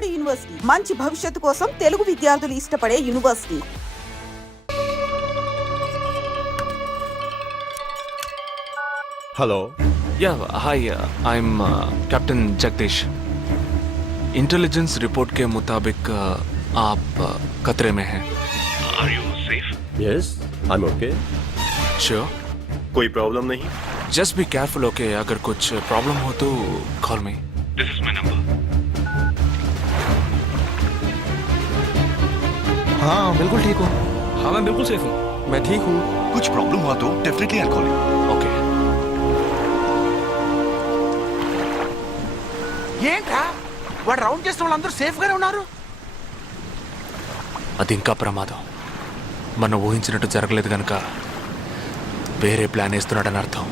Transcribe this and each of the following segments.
Kakinada university మంచి భవిష్యత్తు కోసం తెలుగు విద్యార్థులు ఇష్టపడే యూనివర్సిటీ. हेलो या hi I am captain Jagdish. Intelligence report के मुताबिक आप खतरे में हैं. Are you safe? Yes I am okay. Sure? कोई प्रॉब्लम नहीं. Just be careful okay. अगर कुछ प्रॉब्लम हो तो call me. This is my number. हाँ बिल्कुल ठीक हूँ. हाँ मैं बिल्कुल सेफ हूँ. मैं ठीक हूँ. कुछ प्रॉब्लम हुआ तो definitely I call you. Okay. ఏంట్రా వాడు రౌండ్ చేసిన వాళ్ళందరూ సేఫ్ గానే ఉన్నారు. అది ఇంకా ప్రమాదం. మనం ఊహించినట్టు జరగలేదు కనుక వేరే ప్లాన్ వేస్తున్నాడని అర్థం.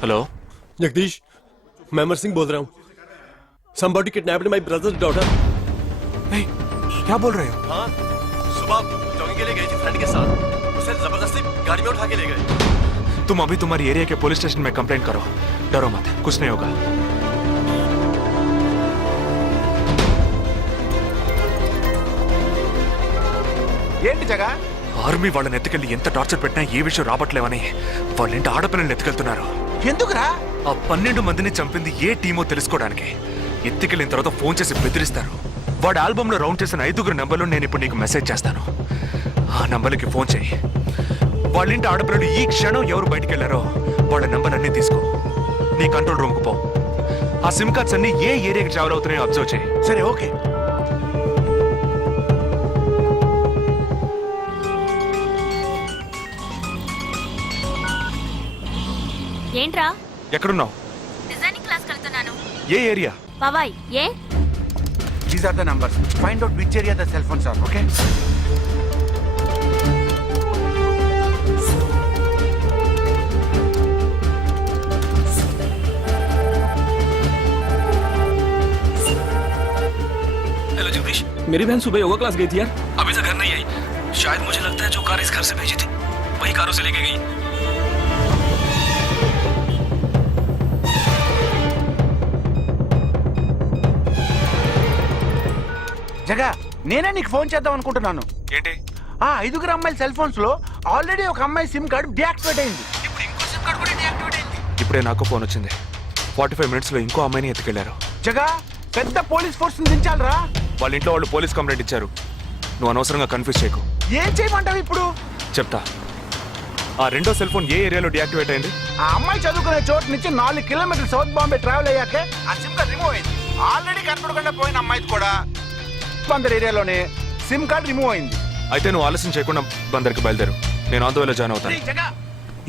हेलो जगदीश मैं अमर सिंह बोल रहा हूँ. Somebody kidnapped my brother's daughter. नहीं, क्या बोल रहे हो? हाँ सुबह जॉगिंग के लिए गई थी फ्रेंड के साथ. उसे जबरदस्ती गाड़ी में उठा के ले गए. तुम अभी तुम्हारी एरिया के पुलिस स्टेशन में कंप्लेंट करो. डरो मत, कुछ नहीं होगा. ఏంటి జగా ఆర్మీ వాళ్ళని ఎత్తుకెళ్ళి ఎంత టార్చర్ పెట్టినా ఏ విషయం రాబట్లేవని వాళ్ళేంటి ఆడపిల్లల్ని ఎత్తుకెళ్తున్నారు. ఎందుకురా? ఆ 12 మందిని చంపింది ఏ టీమో తెలుసుకోవడానికి. ఎత్తుకెళ్ళిన తర్వాత ఫోన్ చేసి బెదిరిస్తారు. వాడు ఆల్బమ్ లో రౌండ్ చేసిన 5 నంబర్లు నేను ఇప్పుడు నీకు మెసేజ్ చేస్తాను. ఆ నంబర్లకి ఫోన్ చేయి. వాళ్ళింటి ఆడపిల్లలు ఈ క్షణం ఎవరు బయటికి వెళ్ళారో వాళ్ళ నంబర్లన్నీ తీసుకో. నీ కంట్రోల్ రూమ్కు పో. ఆ సిమ్ కార్డ్స్ అన్ని ఏ ఏరియాకి ట్రావెల్ అవుతున్నాయో అబ్జర్వ్ చేయి. సరే ఓకే. ఏంట్రా? ఎక్కడున్నావు? డిజైనింగ్ క్లాస్ వెళ్తున్నాను. ఏ ఏరియా? పవాయ్. ఏ? These are the numbers. Find out which area the cell phones are. Okay. Hello Jagdish, मेरी बहन सुबह योगा क्लास गई थी यार. अभी तक घर नहीं आई. शायद मुझे लगता है जो कार इस घर से भेजी थी वही कारों से लेके गई. జగా నేనే నీకు ఫోన్ చేద్దాం అనుకుంటున్నాను. ఏంటి? ఆ 5 అమ్మాయిల సెల్ ఫోన్స్ లో ఆల్రెడీ ఒక అమ్మాయి సిమ్ కార్డ్ డియాక్టివేట్ అయింది. ఇప్పుడు ఇంకో సిమ్ కార్డ్ కూడా డియాక్టివేట్ అయింది. ఇప్పుడే నాకు ఫోన్ వచ్చింది. 45 మినిట్స్ లో ఇంకో అమ్మాయిని ఎత్తుకెళ్లారు. జగా పెద్ద పోలీస్ ఫోర్స్ దించాలరా. వాళ్ళ ఇంట్లో వాళ్ళు పోలీస్ కంప్లైంట్ ఇచ్చారు. నువ్వు అనవసరంగా కన్ఫ్యూజ్ చేయకు. ఏం చేయమంటావు ఇప్పుడు? చెప్తా. ఆ రెండో సెల్ ఫోన్ ఏ ఏరియాలో డియాక్టివేట్ అయింది? ఆ అమ్మాయి చదువుకునే చోటు నుంచి 4 కిలోమీటర్లు సౌత్ బాంబే ట్రావెల్ అయ్యాకే ఆ సిమ్ కార్డ్ రిమూవ్ అయింది. ఆల్రెడీ కనపడకుండా పోయిన అమ్మాయిది కూడా బందర్ ఏరియాలోనే సిమ్ కార్డ్ రిమూవ్ అయింది. అయితే నువ్వు ఆలస్యం చేయకుండా బందర్కి బయలుదేరు. నేను ఆందోళన జాయిన్ అవుతాను.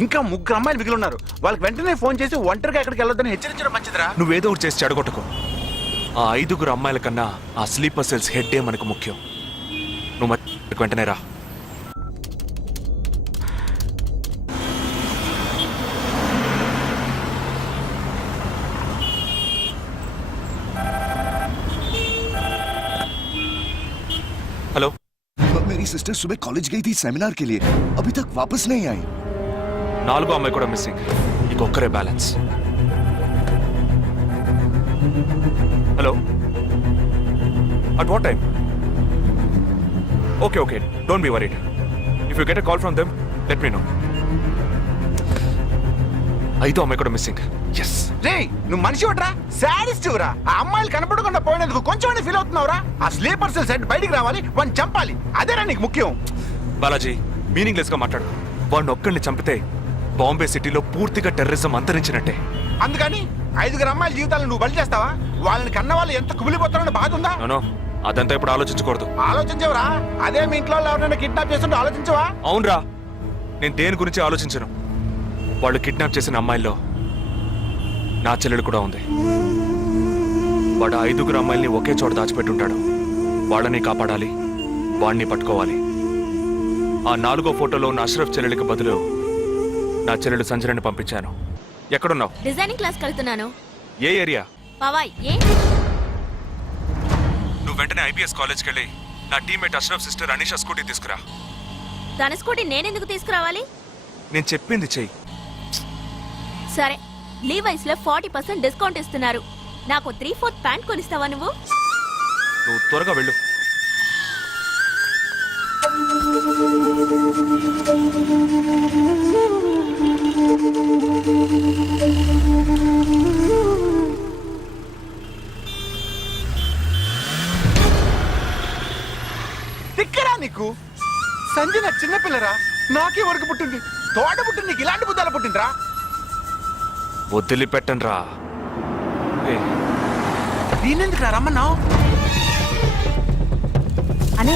ఇంకా 3 అమ్మాయిలు మిగిలి ఉన్నారు. వాళ్ళకి వెంటనే ఫోన్ చేసి ఒంటరిగా ఎక్కడికి వెళ్ళొద్దని హెచ్చరించడం మంచిదిరా. నువ్వేదో ఒకటి చేసి చెడగొట్టుకో. ఆ 5 అమ్మాయిల కన్నా ఆ స్లీపర్ సెల్స్ హెడ్డే మనకు ముఖ్యం. నువ్వు వెంటనే రా. हेलो. मेरी सिस्टर सुबह कॉलेज गई थी सेमिनार के लिए, अभी तक वापस नहीं आई. 4 అమ్మాయి కూడా మిస్సింగ్. ఇంకొక్కరే balance. Hello. At what time? Okay okay, don't be worried. If you get a call from them let me know. 5 అమ్మాయి కూడా మిస్సింగ్. ఎస్. రే నువ్వు మనిషి ఒకట్రా, శాడిస్ట్ రా. ఆ అమ్మాయిలు కనపడకుండా పోయినందుకు కొంచెం ఫీల్ అవుతున్నావురా? ఆ స్లీపర్ సెల్ సెట్ బయటికి రావాలి, వాడిని చంపాలి, అదేరా నీకు ముఖ్యం. బాలాజీ మీనింగ్లెస్ గా మాట్లాడు. వాడిని ఒక్కడిని చంపితే బాంబే సిటీలో పూర్తిగా టెర్రరిజం అంతరించినట్టే. అందుకని 5 అమ్మాయిల జీవితాలను నువ్వు బలి చేస్తావా? వాళ్ళని కన్న వాళ్ళు ఎంత కుమిలిపోతారని బాధ ఉందా? నో, అదంతా ఇప్పుడు ఆలోచించకూడదు. ఆలోచించవరా? అదే మీ ఇంట్లో ఎవరైనా కిడ్నాప్ చేస్తుంటే ఆలోచించవా? అవునరా, నేను దేని గురించి ఆలోచించను. వాళ్ళు కిడ్నాప్ చేసిన అమ్మాయిల్లో నా చెల్లెలు కూడా ఉంది. వాడు 5 అమ్మాయిల్ని ఒకే చోట దాచిపెట్టుంటాడు. వాళ్ళని కాపాడాలి, వాడిని పట్టుకోవాలి. ఆ 4వ ఫోటోలో ఉన్న అష్రఫ్ చెల్లెలికి బదులు నా చెల్లెలు సంజనని పంపించాను. ఎక్కడున్నావు? డిజైనింగ్ క్లాస్కి వెళ్తున్నాను. ఏ ఏరియా? పవాయ్. ఏ? నువ్వు వెంటనే ఐపీఎస్ కాలేజ్కి వెళ్ళి నా teammate Ashraf sister Anisha scooty తీసుకురా. తన స్కూటీ నేనెందుకు తీసుకురావాలి? నేను చెప్పింది చెయ్యి. సరే, లీవైస్ లో 40% డిస్కౌంట్ ఇస్తున్నారు. నాకు 3/4 ప్యాంట్ కొనిస్తావా నువ్వు? నువ్వు త్వరగా వెళ్ళు. తిక్కరా నీకు? సంజన చిన్నపిల్లరా, నాకే వరకు పుట్టింది. తోడ పుట్టింది, నీకు ఇలాంటి బుద్ధాలు పుట్టిందిరా? వదిలిపెట్టను రా. నేనెందుకు రా రమ్మన్నావు? అనే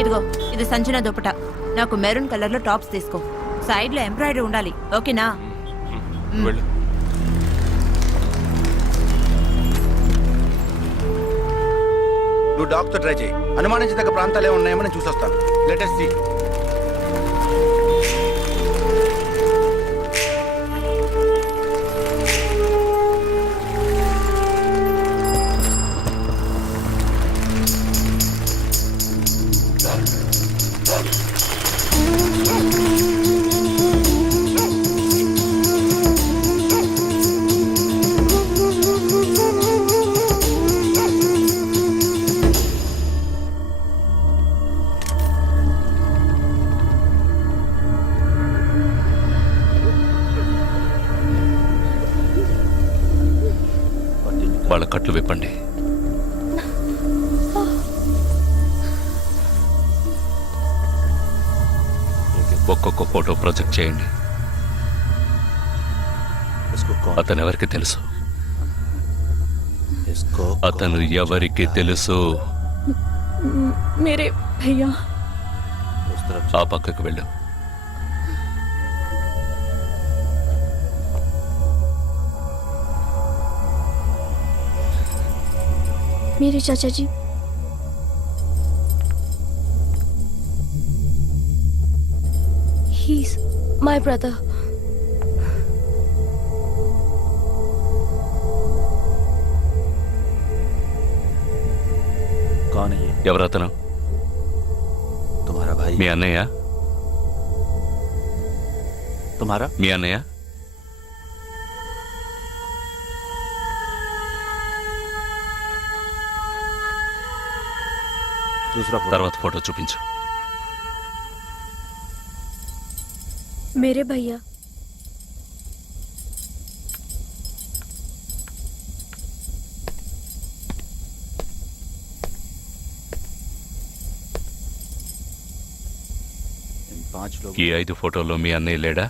ఇదిగో, ఇది సంచన దుపట. నాకు మెరూన్ కలర్ లో టాప్స్ తీసుకో. సైడ్ లో ఎంబ్రాయిడరీ ఉండాలి, ఓకేనా? వెళ్ళు. నువ్వు డాక్టర్ ట్రై చేయి. అనుమానించదగ్గ ప్రాంతాలు ఏమి ఉన్నాయేమో నేను చూసొస్తాను. Latest see. వాళ్ళ కట్లు విప్పండి. ఒక్కొక్క ఫోటో ప్రొజెక్ట్ చేయండి. అతను ఎవరికి తెలుసు? అతను ఎవరికి తెలుసు? మేరే భయ్యా. ఆ పక్కకు వెళ్ళు. मेरे चाचा जी। He's my brother. कौन है ये? ఎవరతను? तुम्हारा भाई? మీ అన్నయ్య? तुम्हारा? మీ అన్నయ్య? दूसरा फोटो। తర్వాత ఫోటో చూపించు. मेरे भैया। इन 5 लोग। ఈ 5 ఫోటోల్లో మీ అన్నయ్య లేడా?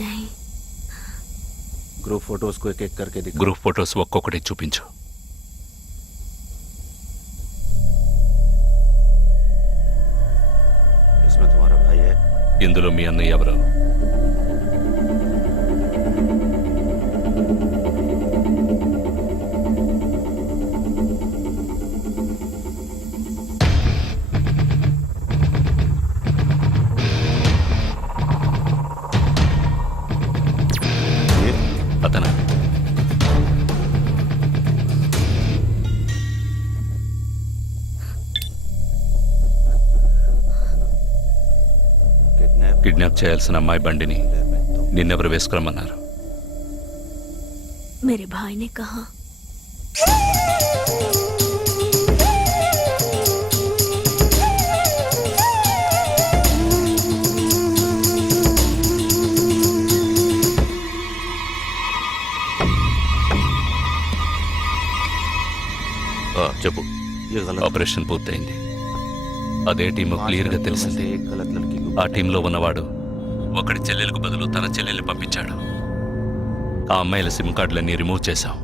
नहीं। ग्रुप फोटोज को एक-एक करके दिखा। గ్రూప్ ఫోటోస్ ఒక్కొక్కటి చూపించు. इसमें तुम्हारा भाई है? ఇందులో మీ అన్నయ్య ఎవరు? అతనా? కిడ్నాప్ చేయాల్సిన అమ్మాయి బండిని నిన్నెవరు వేసుకురమ్మన్నారు? मेरे भाई ने कहा। ఆపరేషన్ పూర్తయింది. అదే టీము క్లియర్గా తెలిసింది. ఆ టీంలో ఉన్నవాడు ఒకడి చెల్లెలకు బదులు తన చెల్లెల్ని పంపించాడు. ఆ అమ్మాయిల సిమ్ కార్డులన్నీ రిమూవ్ చేశాం.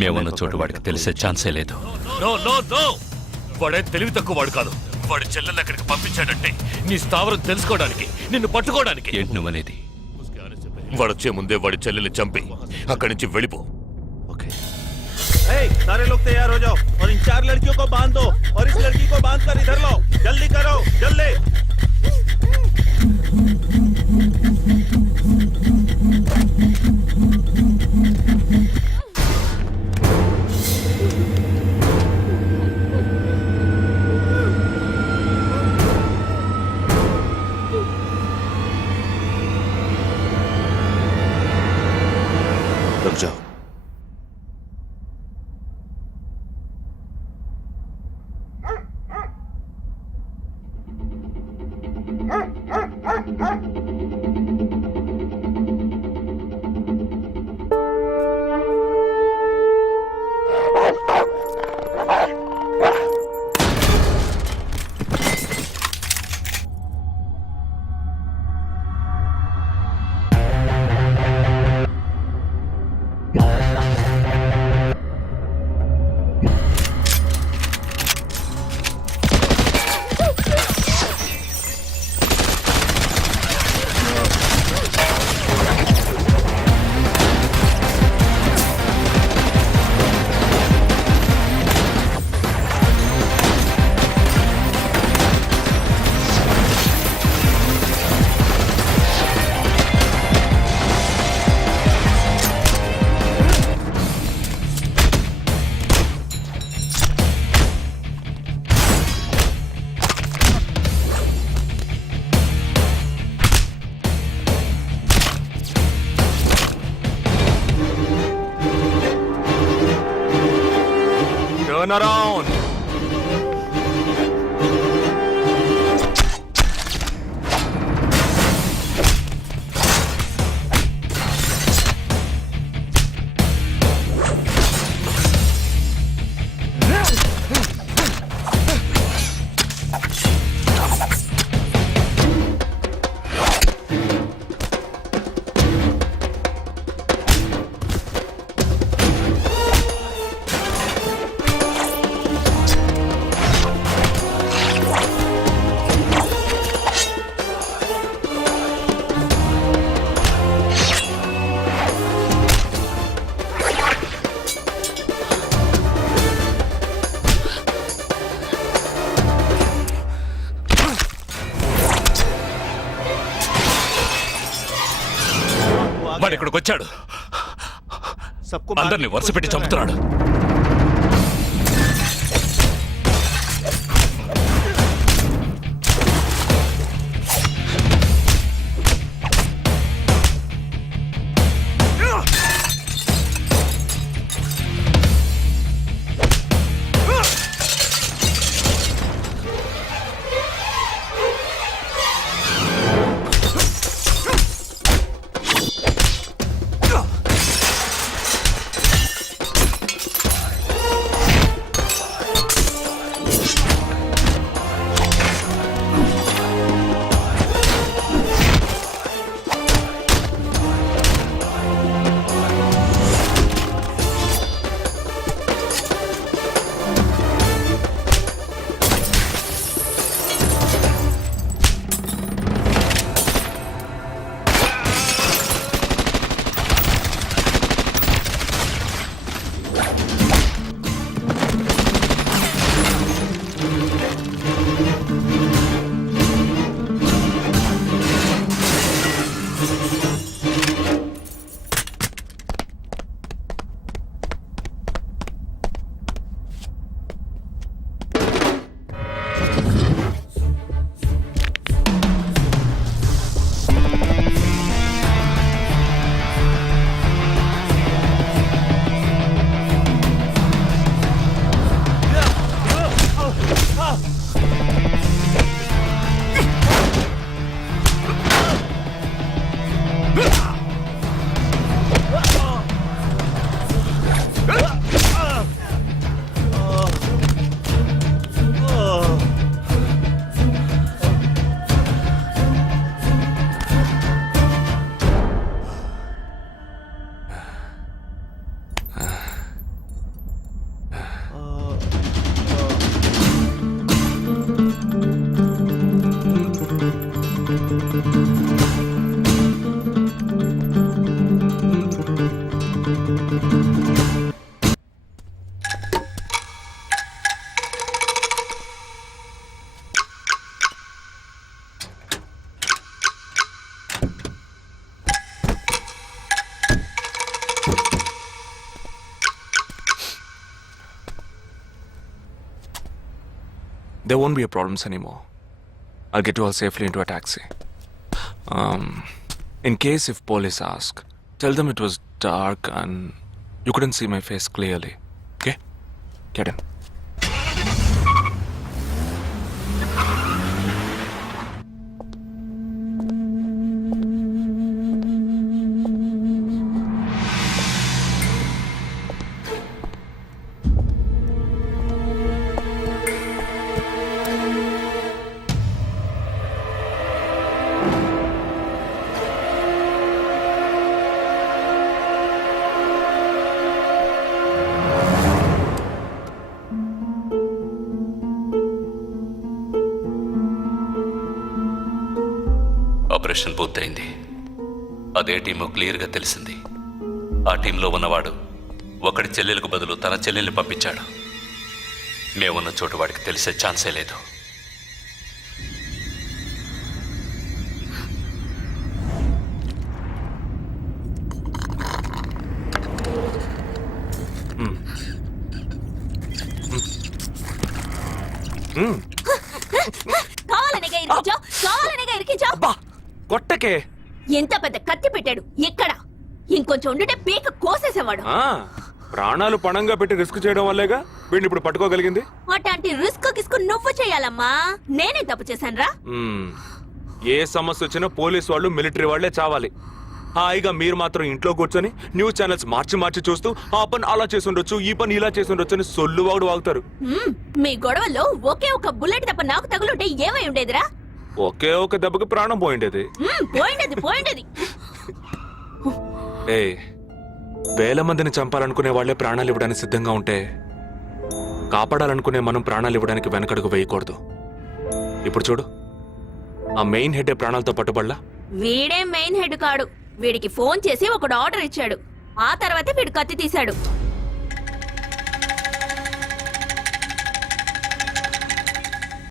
మేమున్న చోటు వాడికి తెలిసే ఛాన్సే లేదు. వాడే తెలివి తక్కువ వాడు కాదు. వాడి చెల్లెల్ని అక్కడికి పంపించాడంటే నీ స్థావరం తెలుసుకోవడానికి, నిన్ను పట్టుకోవడానికి. ఏంటి నువ్వనేది? వాడొచ్చే ముందే వాడి చెల్లెల్ని చంపి అక్కడి నుంచి వెళ్ళిపో. सारे लोग तैयार हो जाओ और इन 4 लड़कियों को बांध दो और इस लड़की को बांध कर इधर लो. जल्दी करो, जल्दी. रुक जाओ। Turn around. వాడు ఇక్కడికి వచ్చాడు. అందరినీ వరుస పెట్టి చంపుతున్నాడు. there won't be a problems anymore. I'll get you all safely into a taxi. In case if police ask, tell them it was dark and you couldn't see my face clearly. Okay? Get in. Operation పూర్తయింది. అదే team క్లియర్గా తెలిసింది. ఆ టీంలో ఉన్నవాడు ఒకడి చెల్లెలకు బదులు తన చెల్లెల్ని పంపించాడు. మేమున్న చోటు వాడికి తెలిసే ఛాన్సే లేదు. కావాలనిగా ఇరికించావు. అబ్బా కొట్టకే. ఎంత పెద్ద కత్తి పెట్టాడు. ఎక్కడ ఇంకొంచెం ఉండుంటే పీక కోసేసేవాడు. ప్రాణాలు పణంగా పెట్టి రిస్క్ చేయడం వల్లేగా వీడిని ఇప్పుడు పట్టుకోగలిగింది. అట్లాంటి రిస్క్ కిస్కు నువ్వు చేయాలమ్మా. నేనే తప్పు చేశానురా. ఏ సమస్య వచ్చినా పోలీస్ వాళ్ళు మిలిటరీ వాళ్లే చావాలి. హాయిగా మీరు మాత్రం ఇంట్లో కూర్చొని న్యూస్ ఛానల్స్ మార్చి చూస్తూ ఆ పని అలా చేసి ఉండొచ్చు, ఈ పని ఇలా చేసి ఉండొచ్చు అని సొల్లు వాడు వాగుతారు. మీ గొడవల్లో ఒకే ఒక బుల్లెట్ తప్ప నాకు తగులుంటే ఏమై ఉండేదిరా? ఒకే ఒక దెబ్బకి ప్రాణం పోయిండేది. పోయిండేది. వేల మందిని చంపాలనుకునే వాళ్లే ప్రాణాలు ఇవ్వడానికి సిద్ధంగా ఉంటే కాపాడాలనుకునే మనం ప్రాణాలు ఇవ్వడానికి వెనకడుగు వేయకూడదు. ఇప్పుడు చూడు, ఆ మెయిన్ హెడ్ ప్రాణాలతో పట్టుబడలా. వీడే మెయిన్ హెడ్ కాడు. వీడికి ఫోన్ చేసి ఒకడు ఆర్డర్ ఇచ్చాడు. ఆ తర్వాతే వీడు కత్తి తీశాడు.